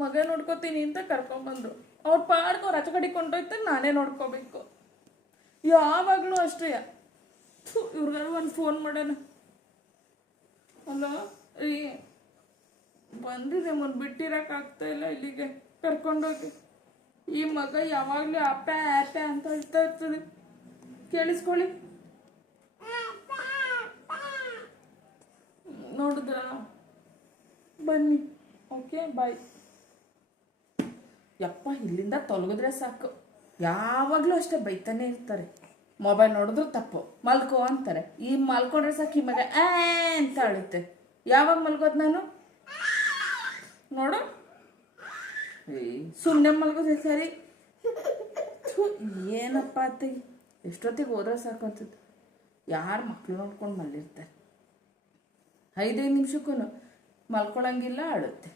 ಮಗ ನೋಡ್ಕೋತೀನಿ ಅಂತ ಕರ್ಕೊಂಬಂದ್ರು. ಅವ್ರ ಪಾಡ್ಗೆ ಅವ್ರು ಆಚೆ ಕಡೆ ಕೊಂಡೋಯ್ತು, ನಾನೇ ನೋಡ್ಕೋಬೇಕು. ಯಾವಾಗಲೂ ಅಷ್ಟೇ. ಇವ್ರಿಗಾರು ಒಂದು ಫೋನ್ ಮಾಡೋಣ. ಹಲೋ ರೀ, ಬಂದಿದೆ ಒಂದು ಬಿಟ್ಟಿರೋಕ್ಕಾಗ್ತಾ ಇಲ್ಲ, ಇಲ್ಲಿಗೆ ಕರ್ಕೊಂಡೋಗಿ. ಈ ಮಗ ಯಾವಾಗಲೂ ಆಪ್ಯಾ ಆಪ್ಯಾ ಅಂತ ಹೇಳ್ತಾ ಇರ್ತದೆ, ಕೇಳಿಸ್ಕೊಳ್ಳಿ. ನೋಡಿದ್ರ, ಬನ್ನಿ. ಓಕೆ, ಬಾಯ್. ಯಪ್ಪ, ಇಲ್ಲಿಂದ ತೊಲಗಿದ್ರೆ ಸಾಕು. ಯಾವಾಗಲೂ ಅಷ್ಟೇ ಬೈತಾನೆ ಇರ್ತಾರೆ. ಮೊಬೈಲ್ ನೋಡಿದ್ರು ತಪ್ಪು, ಮಲ್ಕೋ ಅಂತಾರೆ. ಈ ಮಲ್ಕೊಂಡ್ರೆ ಸಾಕು ಈ ಮಗ ಅಂತ ಅಳುತ್ತೆ. ಯಾವಾಗ ಮಲ್ಗೋದು ನಾನು? ನೋಡು, ಸುಮ್ಮನೆ ಮಲ್ಗೋದೆ ಸರಿ. ಏನಪ್ಪ ಅತ್ತಿಗೆ, ಎಷ್ಟೊತ್ತಿಗೆ ಹೋದ್ರೆ ಸಾಕು ಅನ್ಸುತ್ತೆ. ಯಾರು ಮಕ್ಳು ನೋಡ್ಕೊಂಡು ಮಲ್ಲಿರ್ತಾರೆ. 5 ನಿಮಿಷಕ್ಕೂ ಮಲ್ಕೊಳಂಗಿಲ್ಲ, ಅಳುತ್ತೆ.